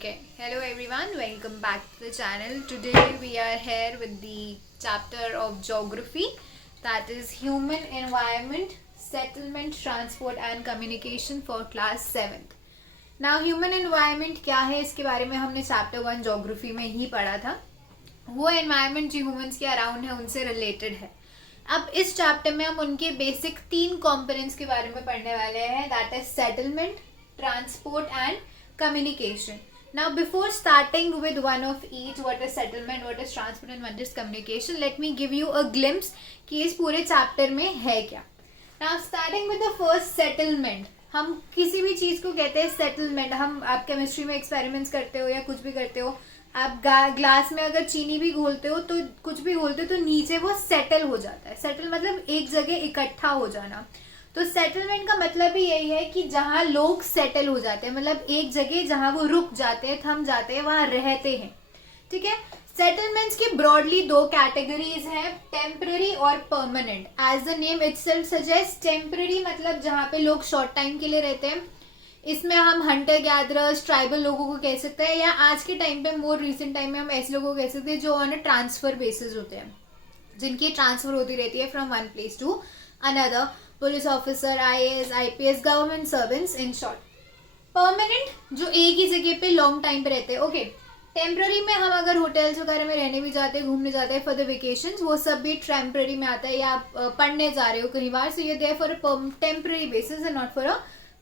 Okay, hello everyone, welcome back to the channel. Today we are here with the chapter of geography, that is human environment, settlement, transport and communication for class 7th. Now human environment क्या है इसके बारे में हमने chapter 1 geography में ही पढ़ा था. वो environment जो humans के around है उनसे related है. अब इस chapter में हम उनके basic 3 components के बारे में पढ़ने वाले हैं, that is settlement, transport and communication. Now before starting with one of each, what is settlement, what is transport and what is communication, let me give you a glimpse कि इस पूरे chapter में है क्या. Now starting with the first settlement, हम किसी भी चीज़ को कहते हैं settlement. हम आप केमिस्ट्री में experiments करते हो या कुछ भी करते हो, आप ग्लास में अगर चीनी भी घोलते हो तो कुछ भी घोलते हो तो नीचे वो सेटल हो जाता है. सेटल मतलब एक जगह इकट्ठा हो जाना. तो सेटलमेंट का मतलब भी यही है कि जहाँ लोग सेटल हो जाते हैं, मतलब एक जगह जहाँ वो रुक जाते हैं, थम जाते हैं, वहाँ रहते हैं. ठीक है. सेटलमेंट्स की ब्रॉडली 2 कैटेगरीज हैं, टेम्पररी और permanent. As the name itself suggest, temporary मतलब जहाँ पे लोग शॉर्ट टाइम के लिए रहते हैं. इसमें हम हंटर गैदरर्स, ट्राइबल लोगों को कह सकते हैं, या आज के टाइम पे मोर रिसेंट टाइम में हम ऐसे लोगों को कह सकते हैं जो ऑन अ ट्रांसफर बेसिस होते हैं, जिनकी ट्रांसफर होती रहती है from one place to another. Police officer, IAS, IPS, government servants in short. Permanent जो एक ही जगह पे लॉन्ग टाइम पे रहते हैं. ओके. टेम्पररी में हम अगर होटल्स वगैरह में रहने भी जाते हैं, घूमने जाते हैं फॉर द वेकेशंस, वो सब भी टेम्पररी में आता है. या आप पढ़ने जा रहे हो कहीं बार, सो ये there for a temporary basis and not for a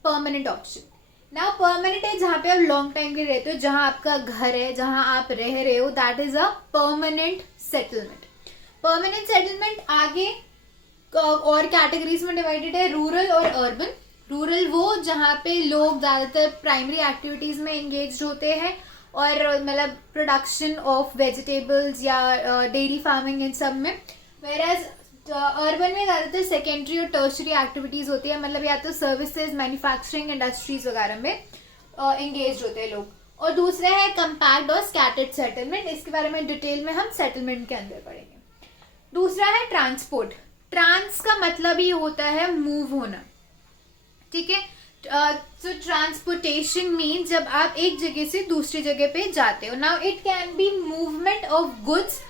permanent option. Now permanent है जहाँ पे आप लॉन्ग टाइम के लिए रहते हो, जहाँ आपका घर है, जहाँ आप रह रहे हो, that is a permanent settlement. Permanent settlement आगे और कैटेगरीज में डिवाइडेड है, रूरल और अर्बन. रूरल वो जहाँ पे लोग ज़्यादातर प्राइमरी एक्टिविटीज़ में एंगेज होते हैं और मतलब प्रोडक्शन ऑफ वेजिटेबल्स या डेयरी फार्मिंग इन सब में. वेराज अर्बन में ज़्यादातर सेकेंडरी और टर्शरी एक्टिविटीज़ होती है, मतलब या तो सर्विसेज, मैन्युफैक्चरिंग इंडस्ट्रीज वगैरह में एंगेज होते हैं लोग. और दूसरा है कंपैक्ट और स्कैटर्ड सेटलमेंट. इसके बारे में डिटेल में हम सेटलमेंट के अंदर पढ़ेंगे. दूसरा है ट्रांसपोर्ट. ट्रांस का मतलब ही होता है मूव होना. ठीक है. सो ट्रांसपोर्टेशन मीन जब आप एक जगह से दूसरी जगह पे जाते हो. Now it can be movement of goods,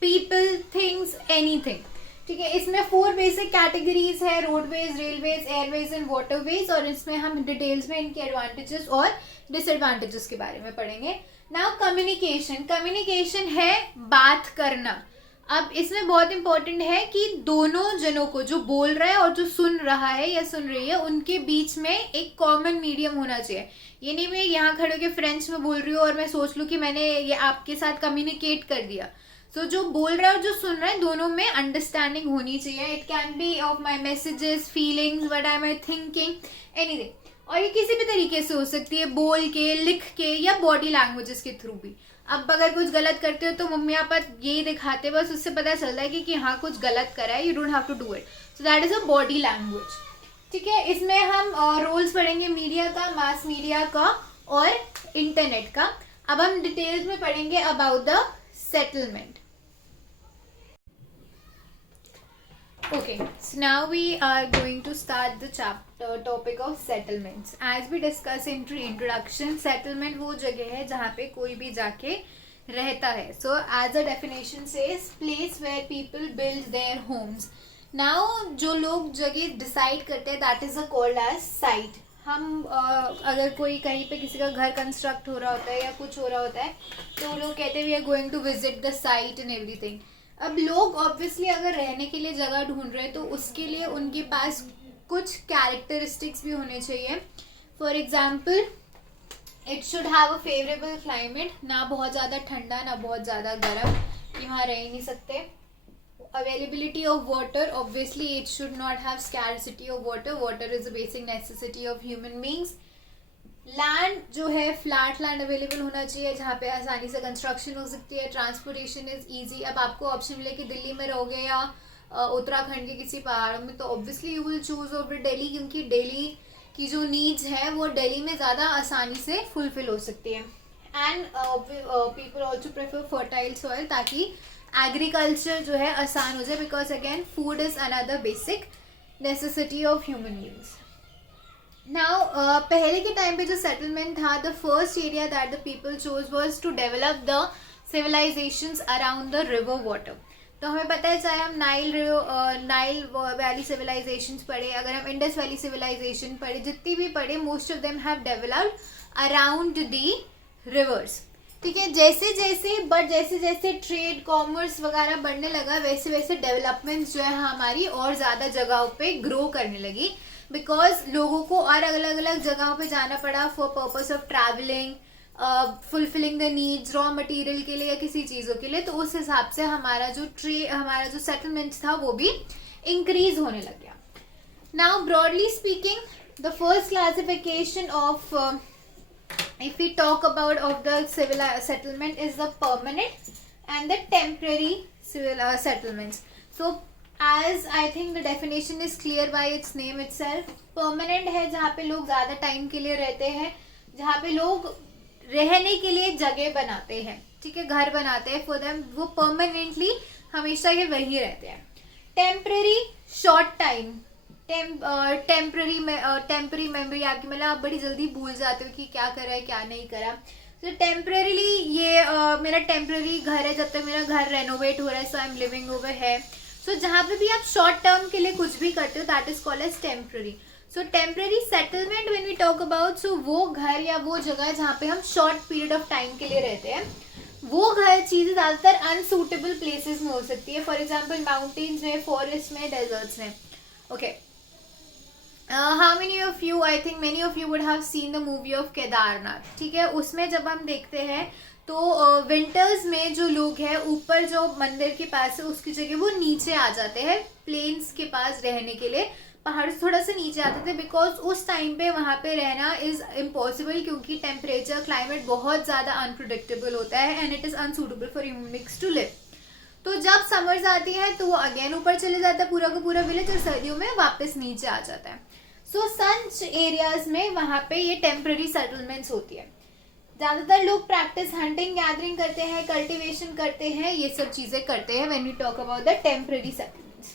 people, things, anything. ठीक है. इसमें 4 बेसिक कैटेगरीज है, roadways, railways, Airways and waterways. और इसमें हम डिटेल्स में इनके एडवांटेजेस और डिसएडवांटेजेस के बारे में पढ़ेंगे. Now communication. कम्युनिकेशन है बात करना. अब इसमें बहुत इंपॉर्टेंट है कि दोनों जनों को, जो बोल रहा है और जो सुन रहा है या सुन रही है, उनके बीच में एक कॉमन मीडियम होना चाहिए. ये नहीं मैं यहाँ खड़े होकर फ्रेंच में बोल रही हूँ और मैं सोच लूँ कि मैंने ये आपके साथ कम्युनिकेट कर दिया. सो जो बोल रहा है और जो सुन रहा है, दोनों में अंडरस्टैंडिंग होनी चाहिए. It can be of my messages, feelings, what I am thinking, anything. और ये किसी भी तरीके से हो सकती है, बोल के, लिख के या बॉडी लैंग्वेजेस के थ्रू भी. अब अगर कुछ गलत करते हो तो मम्मी पापा ये दिखाते, बस उससे पता चलता है कि हाँ कुछ गलत करा है, you don't have to do it. So that is a body language. ठीक है. इसमें हम रोल्स पढ़ेंगे मीडिया का, मास मीडिया का और इंटरनेट का. अब हम डिटेल्स में पढ़ेंगे about the settlement. Okay, so now we are going to start the topic of settlements. As we discuss in introduction, settlement वो जगह है जहाँ पे कोई भी जाके रहता है. So as a definition says, place where people build their homes. Now जो लोग जगह decide करते हैं, that is called as site. हम अगर कोई कहीं पे किसी का घर कंस्ट्रक्ट हो रहा होता है या कुछ हो रहा होता है, तो लोग कहते हैं we are going to visit the site and everything. अब लोग ऑब्वियसली अगर रहने के लिए जगह ढूंढ रहे हैं तो उसके लिए उनके पास कुछ कैरेक्टरिस्टिक्स भी होने चाहिए. For example, it should have a favourable climate. ना बहुत ज़्यादा ठंडा ना बहुत ज़्यादा गर्म कि वहाँ रह ही नहीं सकते. Availability of water. Obviously it should not have scarcity of water. Water is a basic necessity of human beings. Land जो है फ्लैट लैंड अवेलेबल होना चाहिए जहाँ पे आसानी से कंस्ट्रक्शन हो सकती है. Transportation is easy. अब आपको ऑप्शन मिले कि दिल्ली में रहोगे या उत्तराखंड के किसी पहाड़ों में, तो obviously you will choose over Delhi, क्योंकि दिल्ली की जो नीड्स हैं वो दिल्ली में ज़्यादा आसानी से फुलफिल हो सकती है. And people also prefer fertile soil, ताकि एग्रीकल्चर जो है आसान हो जाए, because again food is another basic necessity of human beings. Now पहले के टाइम पे जो सेटलमेंट था, the first area that the people chose was to develop the civilisations around the river water. तो हमें पता है, चाहे हम नाइल वैली सिविलाइजेशंस पढ़े, अगर हम इंडस वैली सिविलाइजेशन पढ़े, जितनी भी पढ़े, most of them have developed around the reverse. ठीक है, जैसे जैसे ट्रेड कॉमर्स वगैरह बढ़ने लगा, वैसे वैसे डेवलपमेंट्स जो है हमारी और ज़्यादा जगहों पे ग्रो करने लगी, बिकॉज लोगों को और अलग अलग जगहों पे जाना पड़ा for purpose of travelling, fulfilling the needs, raw material के लिए या किसी चीज़ों के लिए. तो उस हिसाब से हमारा जो सेटलमेंट था वो भी इंक्रीज होने लग गया. Now broadly speaking, the first classification of if we talk about of the civil settlement is the permanent and the temporary civil settlements. So as I think the definition is clear by its name itself. permanent है जहाँ पे लोग ज़्यादा time के लिए रहते हैं, जहाँ पे लोग रहने के लिए जगह बनाते हैं, ठीक है, घर बनाते हैं फॉर देम, वो परमानेंटली हमेशा ये वही रहते हैं. Temporary, short time, temporary memory आपकी, मतलब आप बड़ी जल्दी भूल जाते हो कि क्या करा है क्या नहीं करा. तो टेम्पररीली ये मेरा टेम्पररी घर है, जब तक मेरा घर रेनोवेट हो रहा है, सो आई एम लिविंग ओवर है. सो जहाँ पे भी आप शॉर्ट टर्म के लिए कुछ भी करते हो, that is called as temporary. So temporary settlement when we talk about, so वो घर या वो जगह जहाँ पे हम शॉर्ट पीरियड ऑफ टाइम के लिए रहते हैं, वो घर चीज़ें ज़्यादातर अनसूटेबल प्लेसेस में हो सकती है. फॉर एग्जाम्पल माउंटेन्स में, फॉरेस्ट में, डेजर्ट्स में. Okay, how many of you, I think many of you would have seen the movie of Kedarnath. ठीक है, उसमें जब हम देखते हैं तो विंटर्स में जो लोग हैं ऊपर जो मंदिर के पास है उसकी जगह वो नीचे आ जाते हैं प्लेन्स के पास रहने के लिए, पहाड़ से थोड़ा सा नीचे आते थे, बिकॉज उस टाइम पे वहाँ पे रहना इज इम्पॉसिबल, क्योंकि टेम्परेचर क्लाइमेट बहुत ज़्यादा अनप्रिडिक्टेबल होता है and it is unsuitable for human beings to live. तो जब समर्स आती है तो वो अगेन ऊपर चले जाता है पूरा का पूरा विलेज, और सर्दियों में वापस नीचे आ जाता है. सो सच एरियाज में वहाँ पे ये टेम्पररी सेटलमेंट्स होती है. ज़्यादातर लोग प्रैक्टिस हंटिंग गैदरिंग करते हैं, कल्टीवेशन करते हैं, ये सब चीज़ें करते हैं when we talk about the temporary settlements.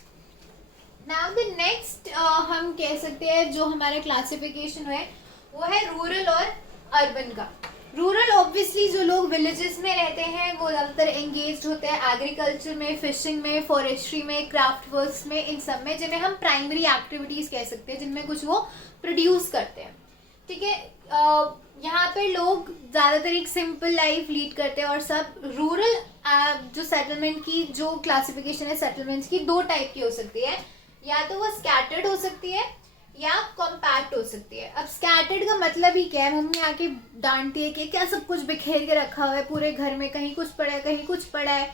Now the next हम कह सकते हैं जो हमारा क्लासिफिकेशन है वो है रूरल और अर्बन का. रूरल ऑब्वियसली जो लोग विलेजेस में रहते हैं वो ज़्यादातर एंगेज्ड होते हैं एग्रीकल्चर में, फिशिंग में, फॉरेस्ट्री में, क्राफ्ट वर्क्स में, इन सब में, जिन्हें हम प्राइमरी एक्टिविटीज़ कह सकते हैं, जिनमें कुछ वो प्रोड्यूस करते हैं. ठीक है, यहाँ पे लोग ज़्यादातर एक सिंपल लाइफ लीड करते हैं. और सब रूरल जो सेटलमेंट की जो क्लासिफिकेशन है सेटलमेंट्स की, दो टाइप की हो सकती है, या तो वो स्कैटर्ड हो सकती है या कॉम्पैक्ट हो सकती है. अब स्कैटर्ड का मतलब ही क्या है, मम्मी आके डांटती है कि क्या सब कुछ बिखेर के रखा हुआ है पूरे घर में, कहीं कुछ पड़ा है कहीं कुछ पड़ा है.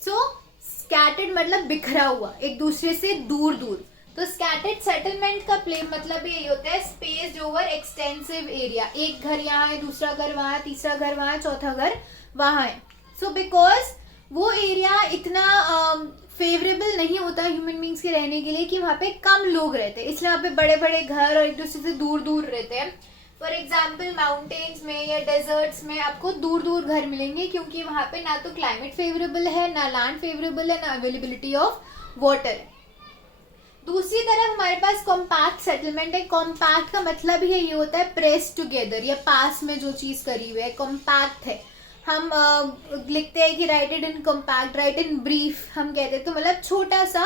सो स्कैटर्ड मतलब बिखरा हुआ, एक दूसरे से दूर दूर. तो स्कैटर्ड सेटलमेंट का मतलब यही होता है स्पेस ओवर एक्सटेंसिव एरिया. एक घर यहाँ है, दूसरा घर वहाँ है, तीसरा घर वहाँ है, चौथा घर वहाँ है. सो बिकॉज वो एरिया इतना फेवरेबल नहीं होता ह्यूमन बींग्स के रहने के लिए कि वहाँ पे कम लोग रहते हैं, इसलिए वहाँ पे बड़े बड़े घर और एक दूसरे से दूर दूर रहते हैं. फॉर एग्जाम्पल माउंटेन्स में या डेजर्ट्स में आपको दूर दूर घर मिलेंगे, क्योंकि वहाँ पे ना तो क्लाइमेट फेवरेबल है, ना लैंड फेवरेबल है, ना अवेलेबिलिटी ऑफ वाटर है. दूसरी तरफ हमारे पास कॉम्पैक्ट सेटलमेंट है. कॉम्पैक्ट का मतलब ही यही होता है प्रेस टुगेदर, या पास में जो चीज़ करी हुई है कॉम्पैक्ट है. हम लिखते हैं कि right it in compact, right in brief हम कहते हैं, तो मतलब छोटा सा,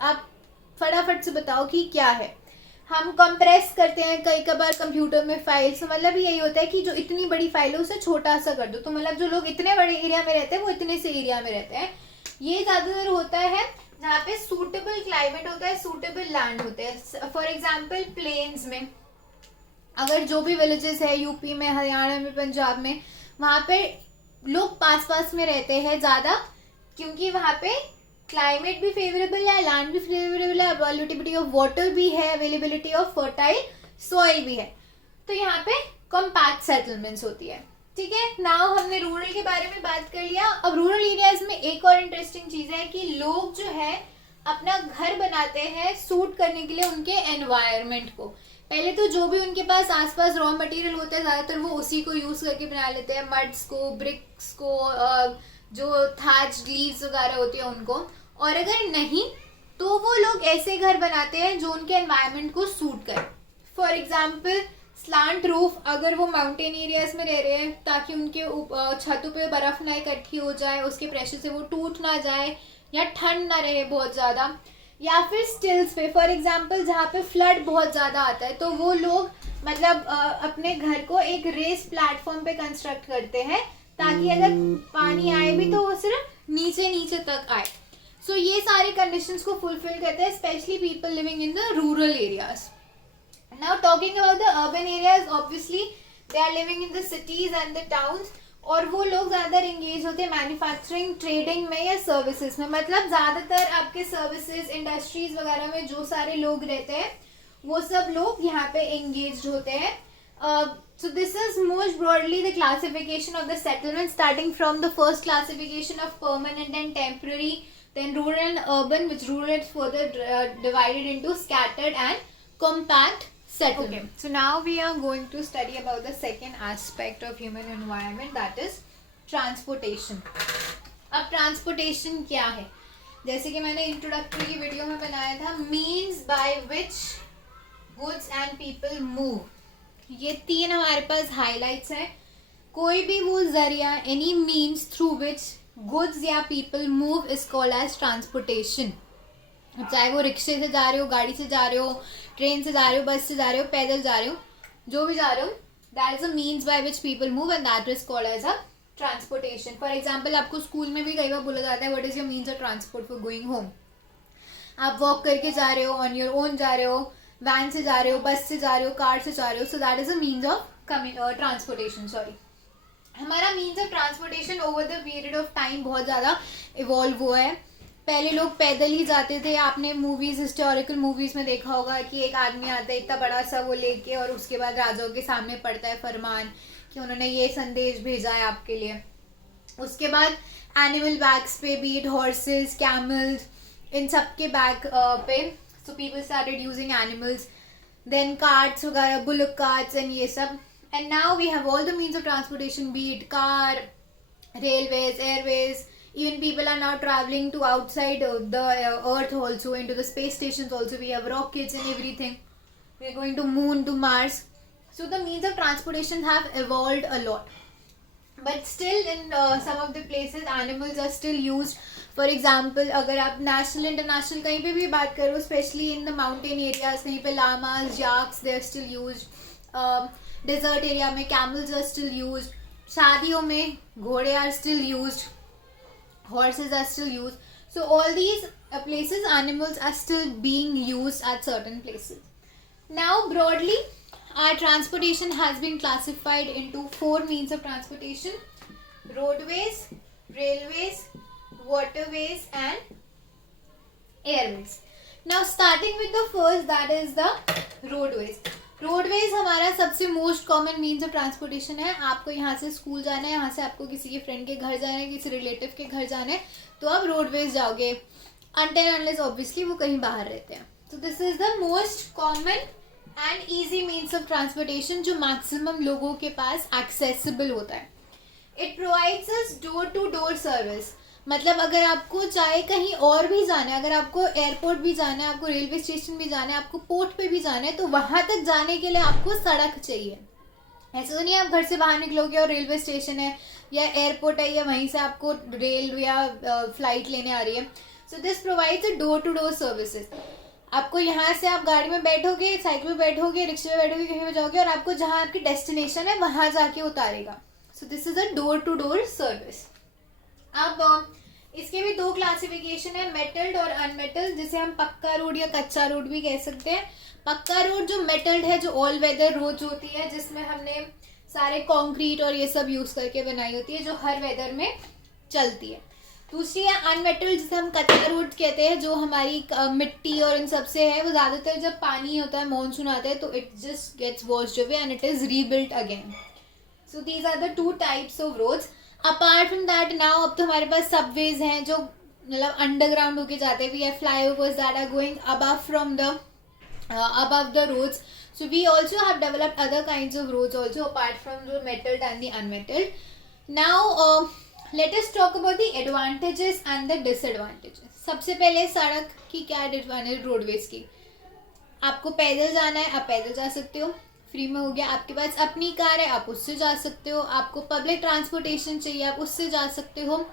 आप फटाफट से बताओ कि क्या है. हम कंप्रेस करते हैं कई कबार कंप्यूटर में फाइल्स, तो मतलब यही होता है कि जो इतनी बड़ी फाइल है उसे छोटा सा कर दो. तो मतलब जो लोग इतने बड़े एरिया में रहते हैं वो इतने से एरिया में रहते हैं. ये ज़्यादातर होता है जहाँ पे सूटेबल क्लाइमेट होता है, सूटेबल लैंड होते हैं. फॉर एग्जाम्पल प्लेन्स में, अगर जो भी विलेजेस है यूपी में, हरियाणा में, पंजाब में, वहाँ पे लोग पास पास में रहते हैं ज़्यादा, क्योंकि वहाँ पे क्लाइमेट भी फेवरेबल है, लैंड भी फेवरेबल है, अवेलेबिलिटी ऑफ वाटर भी है, अवेलेबिलिटी ऑफ फर्टाइल सॉइल भी है. तो यहाँ पे कॉम्पैक्ट सेटलमेंट्स होती है. ठीक है, नाउ हमने रूरल के बारे में बात कर लिया. अब रूरल एरियाज में एक और इंटरेस्टिंग चीज़ है कि लोग जो है अपना घर बनाते हैं सूट करने के लिए उनके एनवायरनमेंट को. पहले तो जो भी उनके पास आसपास रॉ मटेरियल होता है ज़्यादातर वो उसी को यूज़ करके बना लेते हैं, मड्स को, ब्रिक्स को, जो थाच लीव्स वगैरह होती है उनको. और अगर नहीं तो वो लोग ऐसे घर बनाते हैं जो उनके एनवायरनमेंट को सूट करे. फॉर एग्जाम्पल स्लांट रूफ, अगर वो माउंटेन एरियाज में रह रहे हैं ताकि उनके छतों पे बर्फ़ ना इकट्ठी हो जाए, उसके प्रेशर से वो टूट ना जाए, या ठंड ना रहे बहुत ज़्यादा, या फिर स्टिल्स पे फॉर एग्जांपल जहाँ पे फ्लड बहुत ज़्यादा आता है तो वो लोग मतलब अपने घर को एक रेस प्लेटफॉर्म पे कंस्ट्रक्ट करते हैं ताकि अगर पानी आए भी तो वो सिर्फ नीचे नीचे तक आए. सो ये सारी कंडीशंस को फुलफिल करते हैं, specially people living in the rural areas. Now talking about the urban areas, obviously they are living in the cities and the towns, और वो लोग ज़्यादातर इंगेज होते हैं मैन्युफैक्चरिंग, ट्रेडिंग में या सर्विसेज में. मतलब ज़्यादातर आपके सर्विसेज इंडस्ट्रीज वगैरह में जो सारे लोग रहते हैं वो सब लोग यहाँ पे engaged होते हैं. So this is most broadly the classification of the settlement, starting from the first classification of permanent and temporary, then rural and urban, which rural is further divided into scattered and compact settlement. Okay, so now we are going to study about the second aspect of human environment, that is transportation. अब transportation क्या है? जैसे कि मैंने introductory video में बनाया था, means by which goods and people move. ये तीन हमारे पास highlights हैं. कोई भी वो जरिया, any means through which goods या people move is called as transportation. चाहे वो रिक्शे से जा रहे हो, गाड़ी से जा रहे हो, ट्रेन से जा रहे हो, बस से जा रहे हो, पैदल जा रहे हो, जो भी जा रहे हो, that is a means by which people move and that is called as a transportation. For example आपको स्कूल में भी कई बार बोला जाता है what is your means of transport for going home. आप वॉक करके जा रहे हो, ऑन योर ओन जा रहे हो, वैन से जा रहे हो, बस से जा रहे हो, कार से जा रहे हो, so that is a means of transportation. Sorry, हमारा means of transportation over the period of time बहुत ज़्यादा इवॉल्व हुआ है. पहले लोग पैदल ही जाते थे. आपने मूवीज, हिस्टोरिकल मूवीज में देखा होगा कि एक आदमी आता है इतना बड़ा सा वो लेके, और उसके बाद राजाओं के सामने पड़ता है फरमान कि उन्होंने ये संदेश भेजा है आपके लिए. उसके बाद एनिमल बैग्स पे, बीट हॉर्सेस, कैमल्स, इन सब के बैग पे, so people started using animals. Then carts वगैरह, बुलक कार्ट्स एंड ये सब. And now we have all the means of transportation, be it car, railways, airways. Even people are now traveling to outside the earth also, into the space stations also. We have rockets and everything. We are going to moon, to Mars. So the means of transportation have evolved a lot. But still in some of the places animals are still used. For example, अगर आप national, international कहीं पे भी बात करो, especially in the mountain areas, कहीं पे llamas, yaks, they are still used. Desert area में camels are still used. शादियों में घोड़े are still used. Horses are still used. So all these places, animals are still being used at certain places. Now broadly, our transportation has been classified into 4 means of transportation: roadways, railways, waterways and airways. Now starting with the first, that is the roadways. Roadways हमारा सबसे most common means of transportation है. आपको यहाँ से school जाना है, यहाँ से आपको किसी के फ्रेंड के घर जाना है, किसी रिलेटिव के घर जाना है, तो आप रोडवेज जाओगे, अनटिल अनलेस ऑब्वियसली वो कहीं बाहर रहते हैं. तो this is the most common and easy means of transportation जो मैक्सिमम लोगों के पास एक्सेसिबल होता है. It provides us door to door service. मतलब अगर आपको चाहे कहीं और भी जाना है, अगर आपको एयरपोर्ट भी जाना है, आपको रेलवे स्टेशन भी जाना है, आपको पोर्ट पे भी जाना है, तो वहाँ तक जाने के लिए आपको सड़क चाहिए. ऐसा तो नहीं है आप घर से बाहर निकलोगे और रेलवे स्टेशन है या एयरपोर्ट है या वहीं से आपको रेल या फ्लाइट लेने आ रही है. So this provides a door to door services. आपको यहाँ से आप गाड़ी में बैठोगे, साइकिल में बैठोगे, रिक्शे में बैठोगे, कहीं पे जाओगे और आपको जहाँ आपकी डेस्टिनेशन है वहाँ जाके उतारेगा. So this is a door to door service. अब इसके भी 2 क्लासिफिकेशन है, मेटल्ड और अनमेटल्ड, जिसे हम पक्का रोड या कच्चा रोड भी कह सकते हैं. पक्का रोड जो मेटल्ड है, जो ऑल वेदर रोड होती है, जिसमें हमने सारे कंक्रीट और ये सब यूज करके बनाई होती है, जो हर वेदर में चलती है. दूसरी है अनमेटल्ड, जिसे हम कच्चा रोड कहते हैं, जो हमारी मिट्टी और इन सब से है. वो ज़्यादातर जब पानी होता है, मानसून आता है, तो it just gets washed away and it is rebuilt again. So these are the 2 types of roads. Apart from that, now अब तो हमारे पास सबवेज हैं जो मतलब अंडरग्राउंड होके जाते हैं. We have flyovers that are going above from the above the roads. So we also have developed other kinds of roads also apart from the metalled and the unmetalled. Now let us talk about the advantages and the disadvantages. सबसे पहले सड़क की क्या disadvantage roadways की. आपको पैदल जाना है, आप पैदल जा सकते हो, फ्री में हो गया। आपके पास अपनी कार है, आप उससे जा सकते हो। आपको पब्लिक ट्रांसपोर्टेशन चाहिए, आप उससे जा सकते हो।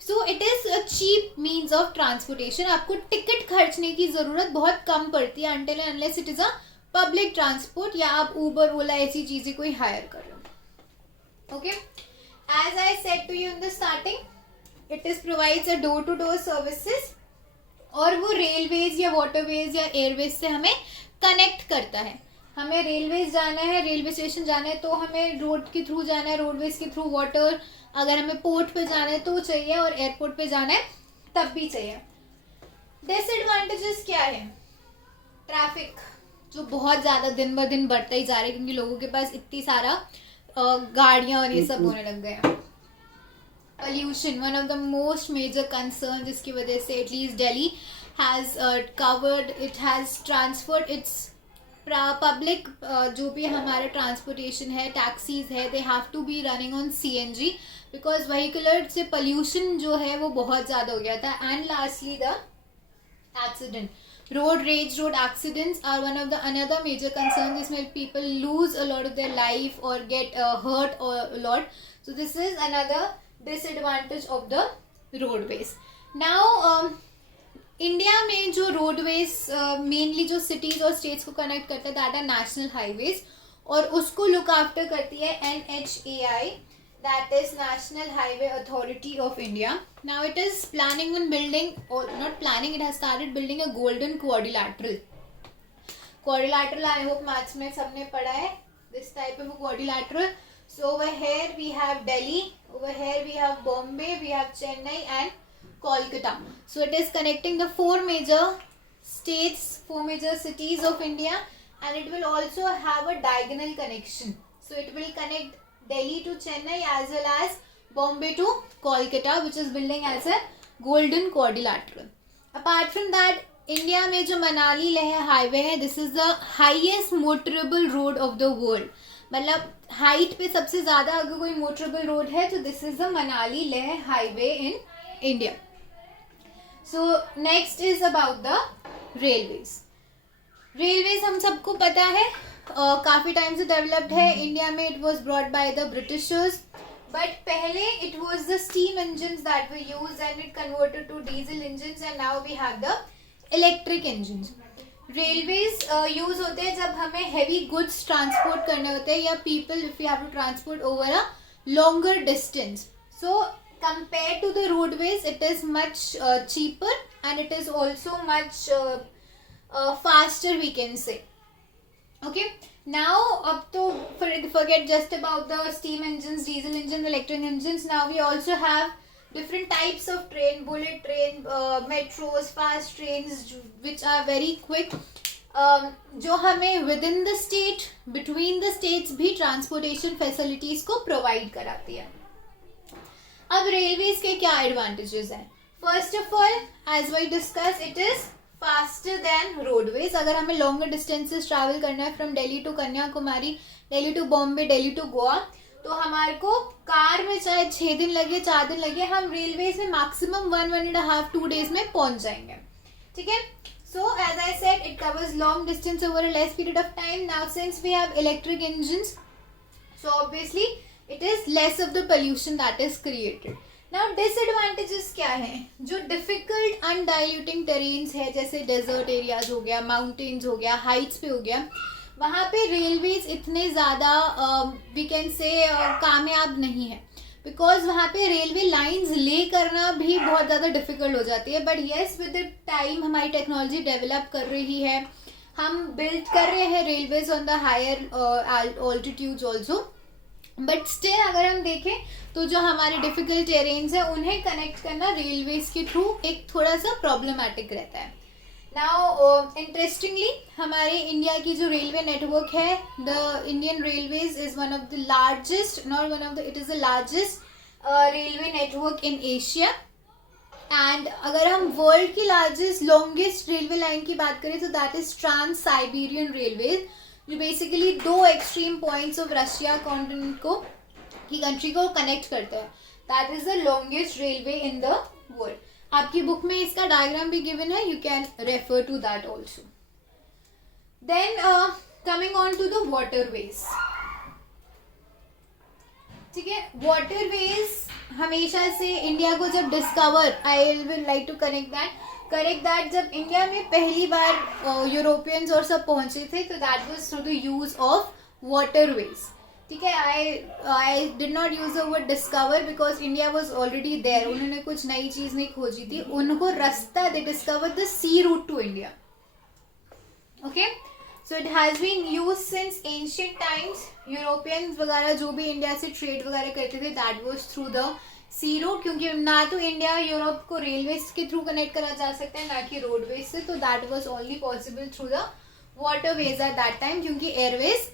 So it is a cheap means of transportation. आपको टिकट खर्चने की ज़रूरत बहुत कम पड़ती है until and unless it is a public transport, या आप ऊबर ओला ऐसी चीज़ें कोई हायर कर रहे हो। Okay, as I said to you in the starting, it is provides a door to door services, और वो रेलवेज या वाटरवेज या एयरवेज से हमें कनेक्ट करता है। हमें रेलवेज जाना है, रेलवे स्टेशन जाना है, तो हमें रोड के थ्रू जाना है, रोडवेज के थ्रू वाटर। अगर हमें पोर्ट पे जाना है तो चाहिए, और एयरपोर्ट पे जाना है तब भी चाहिए। डिसएडवांटेजेस क्या है? ट्रैफिक जो बहुत ज़्यादा दिन ब दिन बढ़ता ही जा रहा है, क्योंकि लोगों के पास इतनी सारा गाड़ियाँ और ये सब होने लग गए हैं। Pollution, one of the most major concern, जिसकी वजह से at least Delhi has covered, it has transferred its public, जो भी हमारा ट्रांसपोर्टेशन है, टैक्सीज है, they have to be running on CNG, because vehicular से पोल्यूशन जो है वो बहुत ज़्यादा हो गया था। And lastly the accident, road rage, road accidents are one of the another major concerns, जिसमें people lose a lot of their life or get hurt a lot. So this is another disadvantage of the roadways. Now India में जो roadways mainly जो cities और states को connect करता है, that are national highways, और उसको look after करती है NHAI, that is National Highway Authority of India. Now it is planning on building, or not planning, it has started building a golden quadrilateral. Quadrilateral, I hope maths में सबने पढ़ा है this type of a quadrilateral. So over here we have Delhi, over here we have Bombay, we have Chennai and Kolkata. So it is connecting the four major states, four major cities of India, and it will also have a diagonal connection. So it will connect Delhi to Chennai as well as Bombay to Kolkata, which is building as a golden quadrilateral. Apart from that, India में जो Manali Leh highway है, this is the highest motorable road of the world. मतलब height पे सबसे ज़्यादा अगर कोई motorable road है तो this is the Manali Leh highway in India. So next is about the railways. Railways हम सबको पता है काफ़ी टाइम से डेवलप्ड है इंडिया में. It was brought by the Britishers, but पहले it was the steam engines that were used and it converted to diesel engines, and now we have the electric engines. Railways use होते हैं जब हमें heavy goods transport करने होते हैं, या people if you have to transport over a longer distance. So compared to the roadways, it is much cheaper and it is also much faster, we can say. Okay, now up to forget just about the steam engines, diesel engines, electric engines. Now we also have different types of train, bullet train, metros, fast trains, which are very quick, जो हमें within the state, between the states भी transportation facilities को provide कराती है. अब railways के क्या advantages हैं? First of all, as we discuss, it is faster than roadways. अगर हमें लॉन्गर डिस्टेंसेस ट्रैवल करना है from Delhi to Kanyakumari, Delhi to Bombay, Delhi to Goa, तो हमारे को कार में चाहे 6 दिन लगे, 4 दिन लगे, हम रेलवेज में मैक्सिमम 1.5 2 days में पहुंच जाएंगे. ठीक है. So as I said, it covers long distance over a less period of time. Now since we have electric engines, so obviously it is less of the pollution that is created. Now disadvantages क्या हैं? जो difficult undiluting terrains है, जैसे desert areas हो गया, mountains हो गया, heights पे हो गया, वहाँ पे railways इतने ज़्यादा we can say कामयाब नहीं है, because वहाँ पे railway lines ले करना भी बहुत ज़्यादा difficult हो जाती है. But yes, with the time हमारी technology develop कर रही है, हम build कर रहे हैं railways on the higher altitudes also. But still अगर हम देखें तो जो हमारे डिफिकल्ट टेरेन्स है उन्हें कनेक्ट करना रेलवेज के थ्रू एक थोड़ा सा प्रॉब्लमैटिक रहता है. नाउ इंटरेस्टिंगली, हमारे इंडिया की जो रेलवे नेटवर्क है, the Indian railways is one of the largest, not one of the, it is the largest railway network in Asia. And अगर हम वर्ल्ड की लार्जेस्ट लॉन्गेस्ट रेलवे लाइन की बात करें तो that is trans Siberian railways, जो basically 2 extreme points of Russia continent को की कंट्री को कनेक्ट करता है. That is the longest railway in the world. आपकी बुक में इसका डायग्राम भी गिवन है, you can refer to that also. Then coming on to the waterways, ठीक है। वाटरवेज हमेशा से इंडिया को जब discover, I will like to correct that जब इंडिया में पहली बार यूरोपियंस और सब पहुंचे थे, तो that was through the use of waterways, ठीक है। I did not use the word discover because India was already there, उन्होंने कुछ नई चीज नहीं खोजी थी, उनको रास्ता, they discover the sea route to India, okay. So it has been use since ancient times. Europeans वगैरह जो भी इंडिया से ट्रेड वगैरह करते थे, that was through the sea root, क्योंकि ना तो इंडिया यूरोप को रेलवेज के थ्रू कनेक्ट करा जा सकता है, ना कि रोडवेज से, तो that was only possible through the waterways at that time, क्योंकि एयरवेज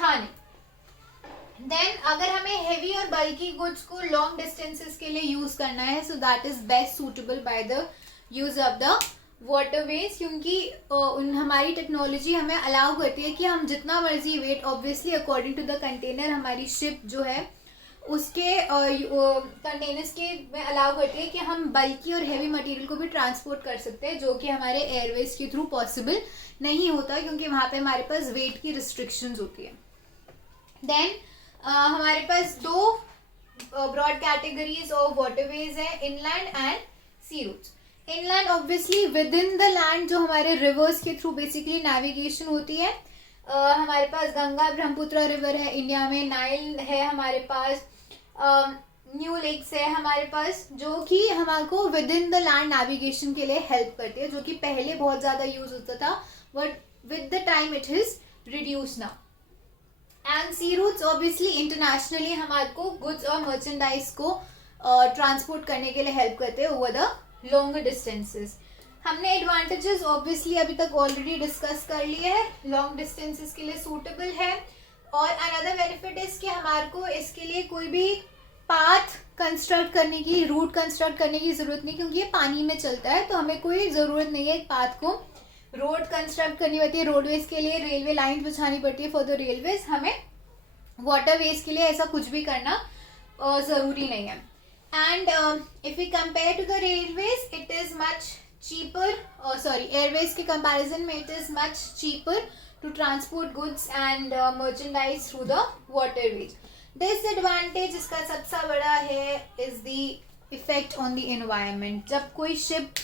था नहीं। देन अगर हमें हेवी और बल्की गुड्स को लॉन्ग डिस्टेंसेस के लिए यूज करना है, सो that is best suitable by the use of the waterways, क्योंकि हमारी टेक्नोलॉजी हमें अलाउ करती है कि हम जितना मर्जी weight, obviously according to the container, हमारी शिप जो है उसके कंटेनर्स के में अलाउ करती है कि हम बल्की और हेवी मटेरियल को भी ट्रांसपोर्ट कर सकते हैं, जो कि हमारे एयरवेज के थ्रू पॉसिबल नहीं होता, क्योंकि वहाँ पे हमारे पास वेट की रिस्ट्रिक्शंस होती है। देन हमारे पास दो ब्रॉड कैटेगरीज ऑफ वाटरवेज है, inland and sea routes. Inland obviously with in the land, जो हमारे रिवर्स के थ्रू बेसिकली नेविगेशन होती है। हमारे पास गंगा ब्रह्मपुत्र रिवर है इंडिया में, नाइल है हमारे पास, न्यू लेक्स है हमारे पास, जो कि हमको with in the land navigation के लिए हेल्प करती है, जो कि पहले बहुत ज़्यादा यूज होता था, but with the time it is reduce now. And sea routes obviously internationally हमारे को गुड्स और मर्चेंडाइज को ट्रांसपोर्ट करने के लिए हेल्प करते हैं ओवर द लॉन्गर डिस्टेंसेस। हमने एडवांटेजेस ऑब्वियसली अभी तक ऑलरेडी डिस्कस कर लिए हैं, लॉन्ग डिस्टेंसेस के लिए सूटेबल है। और अनदर बेनिफिट इज कि हमारे को इसके लिए कोई भी पाथ कंस्ट्रक्ट करने की, रूट कंस्ट्रक्ट करने की जरूरत नहीं, क्योंकि ये पानी में चलता है, तो हमें कोई जरूरत नहीं है एक पाथ को रोड कंस्ट्रक्ट करनी पड़ती है। रोडवेज के लिए रेलवे लाइन बिछानी पड़ती है फॉर द रेलवेज, हमें वाटरवेज के लिए ऐसा कुछ भी करना जरूरी नहीं है। And if we compare to the railways, it is much cheaper, airways के कंपैरिजन में it is much cheaper to transport goods and merchandise through the waterways. Disadvantage इसका सबसे बड़ा है is the effect on the environment. जब कोई ship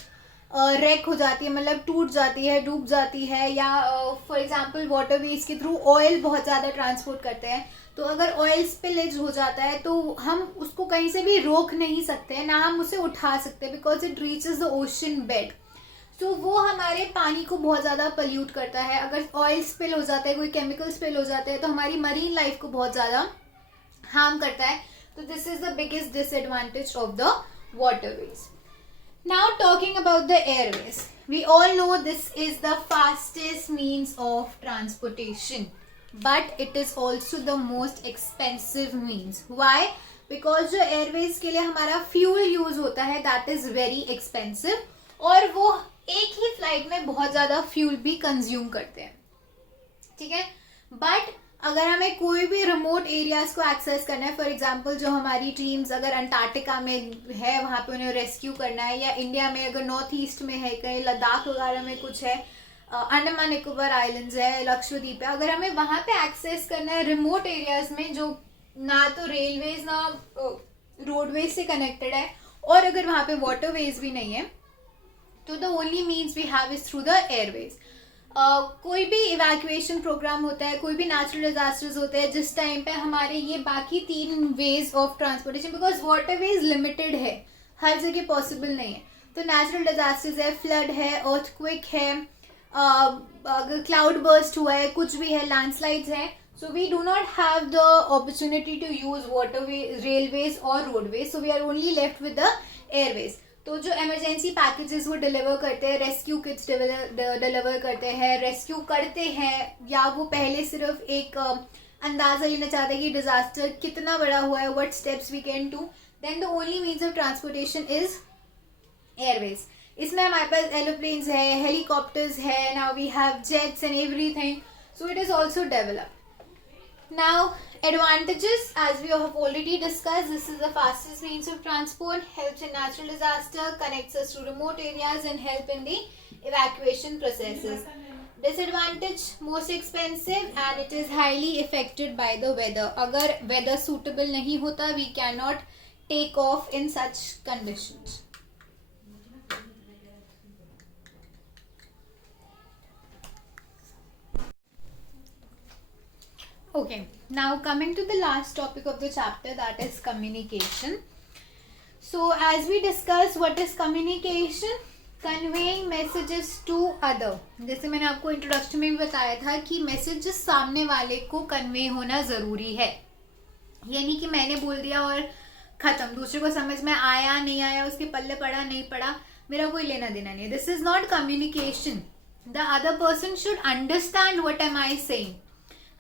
rake हो जाती है, मतलब टूट जाती है, डूब जाती है, या फॉर एग्जांपल वाटरवेज के थ्रू ऑयल बहुत ज़्यादा ट्रांसपोर्ट करते हैं, तो अगर ऑयल स्पिलेज हो जाता है तो हम उसको कहीं से भी रोक नहीं सकते हैं, ना हम उसे उठा सकते हैं, because it reaches the ocean bed. तो वो हमारे पानी को बहुत ज़्यादा पल्यूट करता है। अगर ऑयल स्पिल हो जाता है, कोई केमिकल स्पिल हो जाता है, तो हमारी मरीन लाइफ को बहुत ज़्यादा हार्म करता है। तो this is the biggest disadvantage of the waterways. Now talking about the airways, we all know this is the fastest means of transportation, but it is also the most expensive means. Why? Because जो airways के लिए हमारा fuel use होता है that is very expensive, और वो एक ही flight में बहुत ज़्यादा फ्यूल भी कंज्यूम करते हैं, ठीक है। बट अगर हमें कोई भी रिमोट एरियाज को एक्सेस करना है, फॉर एग्जांपल जो हमारी टीम्स अगर अंटार्कटिका में है, वहाँ पे उन्हें रेस्क्यू करना है, या इंडिया में अगर नॉर्थ ईस्ट में है, कहीं लद्दाख वगैरह में कुछ है, अंडमान निकोबार आइलैंड्स है, लक्षद्वीप है, अगर हमें वहाँ पे एक्सेस करना है रिमोट एरियाज में जो ना तो रेलवेज ना रोडवेज से कनेक्टेड है, और अगर वहाँ पे वाटरवेज भी नहीं है, तो the only means we have is through the airways. कोई भी इवैक्यूएशन प्रोग्राम होता है, कोई भी नेचुरल डिजास्टर्स होते हैं, जिस टाइम पे हमारे ये बाकी 3 ways of transportation, because waterways limited है, हर जगह पॉसिबल नहीं है, तो नेचुरल डिजास्टर्स है, फ्लड है, अर्थक्वेक है, अगर क्लाउड बर्स्ट हुआ है, कुछ भी है, लैंडस्लाइड्स है, so we do not have the opportunity to use waterway railways और roadways, so we are only left with the airways. तो जो इमरजेंसी पैकेजेस वो डिलीवर करते हैं, रेस्क्यू किट्स डिलीवर करते हैं, रेस्क्यू करते हैं, या वो पहले सिर्फ एक अंदाजा लेना चाहते हैं कि डिजास्टर कितना बड़ा हुआ है, what steps we can do, then the only means of transportation is airways. इसमें हमारे पास एरोप्लेन्स है, हेलीकॉप्टर्स है, now we have jets and everything, so it is also developed. Now advantages, as we have already discussed, this is the fastest means of transport, helps in natural disaster, connects us to remote areas and help in the evacuation processes. Disadvantage, most expensive and it is highly affected by the weather. अगर weather suitable नहीं होता, we can not take off in such conditions. Okay, now coming to the last topic of the chapter, that is communication. So as we discussed, what is communication? Conveying messages to other. जैसे मैंने आपको introduction में भी बताया था कि messages सामने वाले को कन्वे होना ज़रूरी है. ये नहीं कि मैंने बोल दिया और ख़त्म, दूसरे को समझ में आया नहीं आया, उसके पल्ले पड़ा नहीं पड़ा, मेरा कोई लेना देना नहीं है. This is not communication. The other person should understand what am I saying.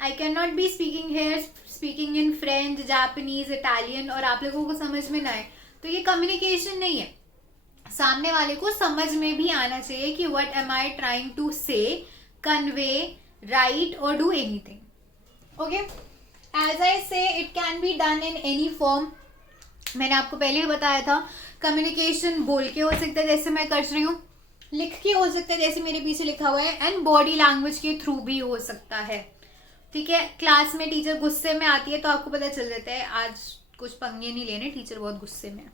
I cannot be speaking here, speaking in French, Japanese, Italian और आप लोगों को समझ में ना आए, तो ये कम्युनिकेशन नहीं है. सामने वाले को समझ में भी आना चाहिए कि what am I trying to say, convey, write or do anything. Okay? As I say, it can be done in any form. मैंने आपको पहले ही बताया था, कम्युनिकेशन बोल के हो सकता है जैसे मैं कर रही हूँ, लिख के हो सकता है जैसे मेरे पीछे लिखा हुआ है, एंड बॉडी लैंग्वेज के थ्रू भी हो सकता है. ठीक है, क्लास में टीचर गुस्से में आती है तो आपको पता चल जाता है आज कुछ पंगे नहीं लेने, टीचर बहुत गुस्से में है.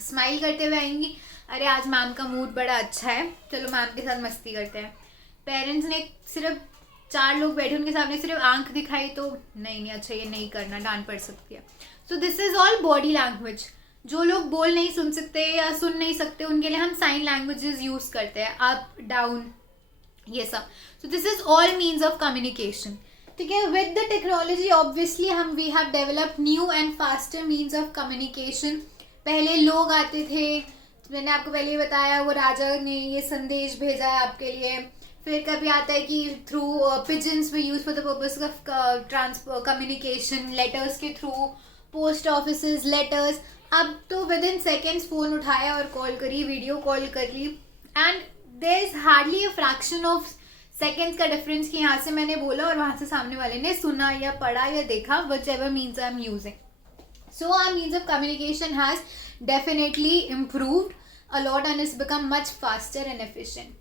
स्माइल करते हुए आएंगी, अरे आज मैम का मूड बड़ा अच्छा है, चलो मैम के साथ मस्ती करते हैं. पेरेंट्स ने सिर्फ 4 लोग बैठे उनके सामने सिर्फ आंख दिखाई तो नहीं अच्छा ये नहीं करना, डांट पड़ सकती है. So this is all body language. जो लोग बोल नहीं सुन सकते या सुन नहीं सकते उनके लिए हम साइन लैंग्वेजेस यूज करते हैं, अप डाउन ये सब. So this is all means of communication. ठीक है, विद द टेक्नोलॉजी ऑब्वियसली हम we have develop new and faster means of communication. पहले लोग आते थे, मैंने आपको पहले ही बताया, वो राजा ने ये संदेश भेजा है आपके लिए. फिर कभी आता है कि through pigeons we use for the purpose of communication, letters के थ्रू, पोस्ट ऑफिसेज, लेटर्स. अब तो विद इन सेकेंड्स फोन उठाया और कॉल करी, वीडियो कॉल कर ली, and there is hardly a fraction of seconds का डिफरेंस कि यहाँ से मैंने बोला और वहाँ से सामने वाले ने सुना या पढ़ा या देखा, whichever means I am using. So our means of communication has definitely improved a lot and it's become much faster and efficient.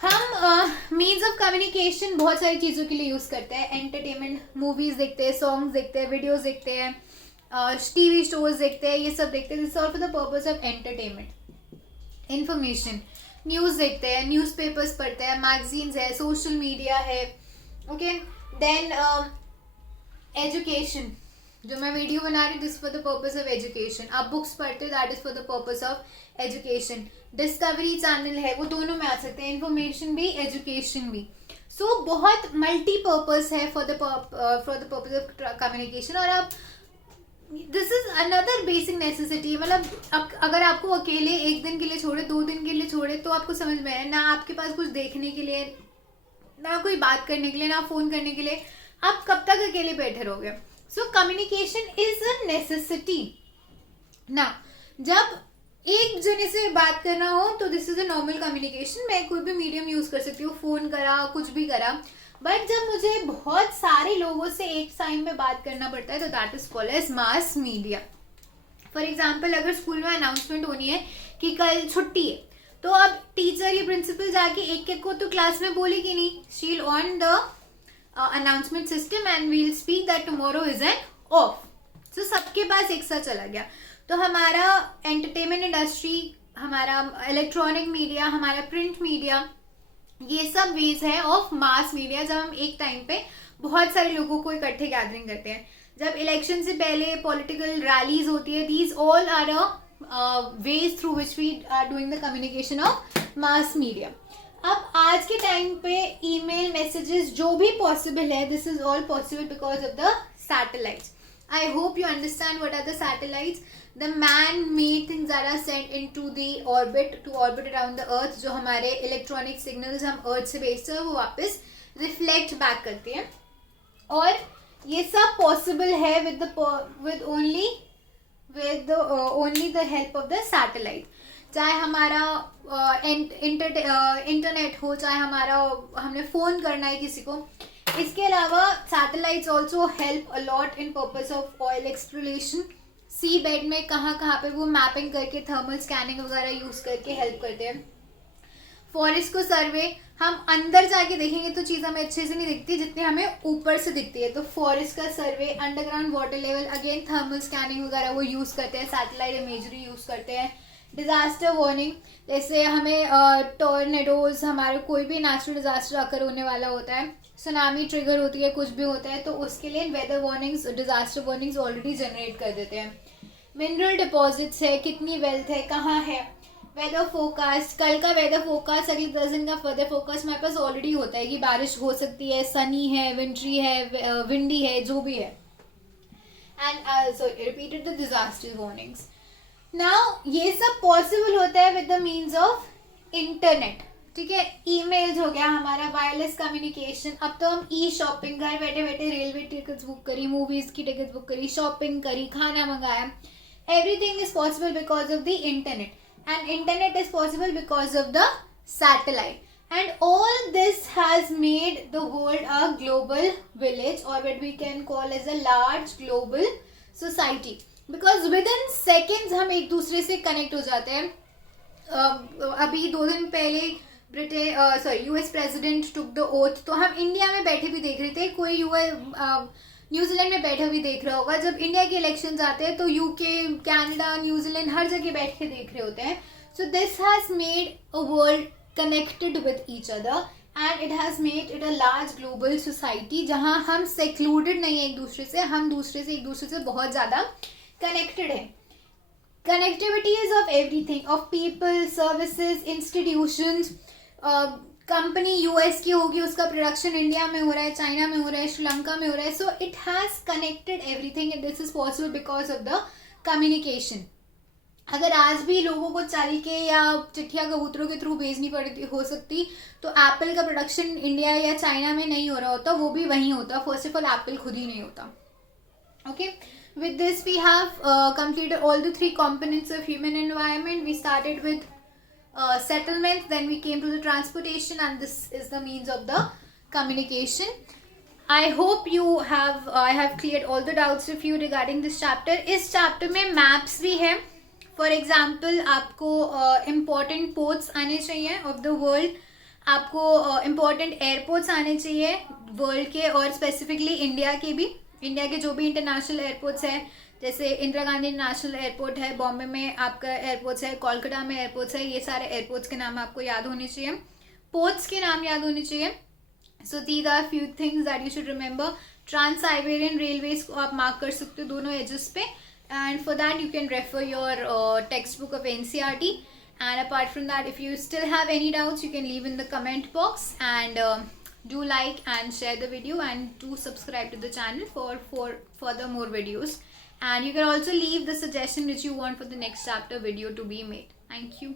हम मीन्स ऑफ कम्युनिकेशन बहुत सारी चीज़ों के लिए यूज़ करते हैं. एंटरटेनमेंट, मूवीज़ देखते हैं, सॉन्ग्स देखते हैं, वीडियोज़ देखते हैं, टीवी शोज देखते हैं, ये सब देखते हैं. This all for the purpose of entertainment. Information, news देखते हैं, न्यूज़पेपर्स पढ़ते हैं, मैगजीन्स है, सोशल मीडिया है. ओके, देन एजुकेशन, जो मैं वीडियो बना रही हूँ this for the purpose of education. आप बुक्स पढ़ते हो that is for the purpose of education. Discovery channel है, वो दोनों में आ सकते हैं, इन्फॉर्मेशन भी, एजुकेशन भी. सो बहुत मल्टीपर्पज है for the purpose of communication. और आप this is another basic necessity. मतलब अगर आपको अकेले एक दिन के लिए छोड़े, 2 दिन के लिए छोड़े, तो आपको समझ में आए ना, आपके पास कुछ देखने के लिए, ना कोई बात करने के लिए, ना फोन करने के लिए, आप कब तक अकेले बैठे रहोगे. So communication is a necessity ना. जब एक जने से बात करना हो तो this is a normal communication. मैं कोई भी मीडियम यूज कर सकती हूँ, फोन करा, कुछ भी करा. बट जब मुझे बहुत सारे लोगों से एक टाइम में बात करना पड़ता है तो that is called as mass media. For example, अगर स्कूल में अनाउंसमेंट होनी है कि कल छुट्टी है, तो अब टीचर या प्रिंसिपल जाके एक एक को तो क्लास में बोलेगी नहीं. She will on the announcement system and will speak that tomorrow is an off. So सबके पास एक साथ चला गया. तो हमारा एंटरटेनमेंट इंडस्ट्री, हमारा इलेक्ट्रॉनिक मीडिया, हमारा प्रिंट मीडिया, ये सब वेज है ऑफ मास मीडिया. जब हम एक टाइम पे बहुत सारे लोगों को इकट्ठे गैदरिंग करते हैं, जब इलेक्शन से पहले पॉलिटिकल रैलीज होती है, these all are a ways through which we are doing the communication of mass media. अब आज के टाइम पे ईमेल, मैसेजेस जो भी पॉसिबल है, this is all possible because of the satellites. I hope you understand what are the satellites. The man-made things that are sent into the orbit to orbit around the earth. जो हमारे electronic signals हम अर्थ से भेजते हैं वो वापस reflect back करते हैं. और ये सब पॉसिबल है with only the help of the satellite. चाहे हमारा इंटरनेट हो, चाहे हमारा हमने फ़ोन करना है किसी को. इसके अलावा satellites also help a lot in purpose of oil exploration. Sea bed में कहाँ कहाँ पे वो मैपिंग करके थर्मल स्कैनिंग वगैरह यूज़ करके हेल्प करते हैं. फॉरेस्ट को सर्वे हम अंदर जाके देखेंगे तो चीज़ हमें अच्छे से नहीं दिखती जितनी हमें ऊपर से दिखती है. तो फॉरेस्ट का survey, underground water level, again thermal scanning वगैरह वो यूज़ करते हैं, सैटेलाइट इमेजरी यूज़ करते हैं. डिज़ास्टर वार्निंग, जैसे हमें टॉर्नेडोज, हमारे कोई भी नेचुरल डिज़ास्टर अकर होने वाला होता है, सुनामी ट्रिगर होती है, कुछ भी होता है, तो उसके लिए weather warnings, disaster warnings already generate कर देते हैं. मिनरल डिपॉजिट्स है, कितनी वेल्थ है, कहाँ है. वेदर फोरकास्ट, कल का वेदर फोरकास्ट, अगले 10 दिन का वेदर फोरकास्ट मेरे पास ऑलरेडी होता है कि बारिश हो सकती है, सनी है, विंट्री है, विंडी है, जो भी है. And so repeated the disaster warnings. Now ये सब पॉसिबल होता है with the means of internet. ठीक है, ईमेल्स हो गया हमारा, वायरलेस कम्युनिकेशन. अब तो हम ई शॉपिंग, घर बैठे बैठे रेलवे टिकट्स बुक करी, मूवीज की टिकट्स बुक करी, शॉपिंग करी, खाना मंगाया. Everything is possible because of the internet, and internet is possible because of the satellite, and all this has made the world a global village, or what we can call as a large global society, because within seconds हम एक दूसरे से connect हो जाते हैं. अभी 2 दिन पहले US president took the oath, तो हम इंडिया में बैठे भी देख रहे थे, कोई न्यूजीलैंड में बैठा भी देख रहा होगा. जब इंडिया के इलेक्शंस आते हैं तो यूके, कनाडा, न्यूजीलैंड हर जगह बैठ के देख रहे होते हैं. So this has made a world connected with each other, and it has made it a large global society, जहां हम सेक्लूडेड नहीं है एक दूसरे से, हम एक दूसरे से बहुत ज़्यादा कनेक्टेड है. Connectivity is of everything, of people, services, institutions. Company US की होगी, उसका प्रोडक्शन इंडिया में हो रहा है, चाइना में हो रहा है, श्रीलंका में हो रहा है. So it has connected everything, and this is possible because of the communication. अगर आज भी लोगों को चल के या चिट्ठियाँ कबूतरों के थ्रू भेजनी पड़ती हो सकती, तो एप्पल का प्रोडक्शन इंडिया या चाइना में नहीं हो रहा होता, वो भी वहीं होता. फर्स्ट ऑफ ऑल एप्पल खुद ही नहीं होता. Okay, with this we have completed all the 3 components of human environment. We started with settlements, then we came to the transportation, and this is the means of the communication. I hope you have I have cleared all the doubts of you regarding this chapter. इस chapter में maps भी है. For example, आपको important ports आने चाहिए of the world, आपको important airports आने चाहिए world के, और specifically इंडिया के भी. इंडिया के जो भी इंटरनेशनल एयरपोर्ट्स है, जैसे इंदिरा गांधी नेशनल एयरपोर्ट है, बॉम्बे में आपका एयरपोर्ट्स है, कोलकाता में एयरपोर्ट्स है, ये सारे एयरपोर्ट्स के नाम आपको याद होने चाहिए, पोर्ट्स के नाम याद होने चाहिए. So these are few things that you should remember. Trans Siberian railways को आप मार्क कर सकते हो दोनों एजेस पे, and for that you can refer your text book of NCERT. And apart from that, if you still have any doubts, you can leave in the comment box, and do like and share the video, and do subscribe to the channel for further more videos, and you can also leave the suggestion which you want for the next chapter video to be made. Thank you.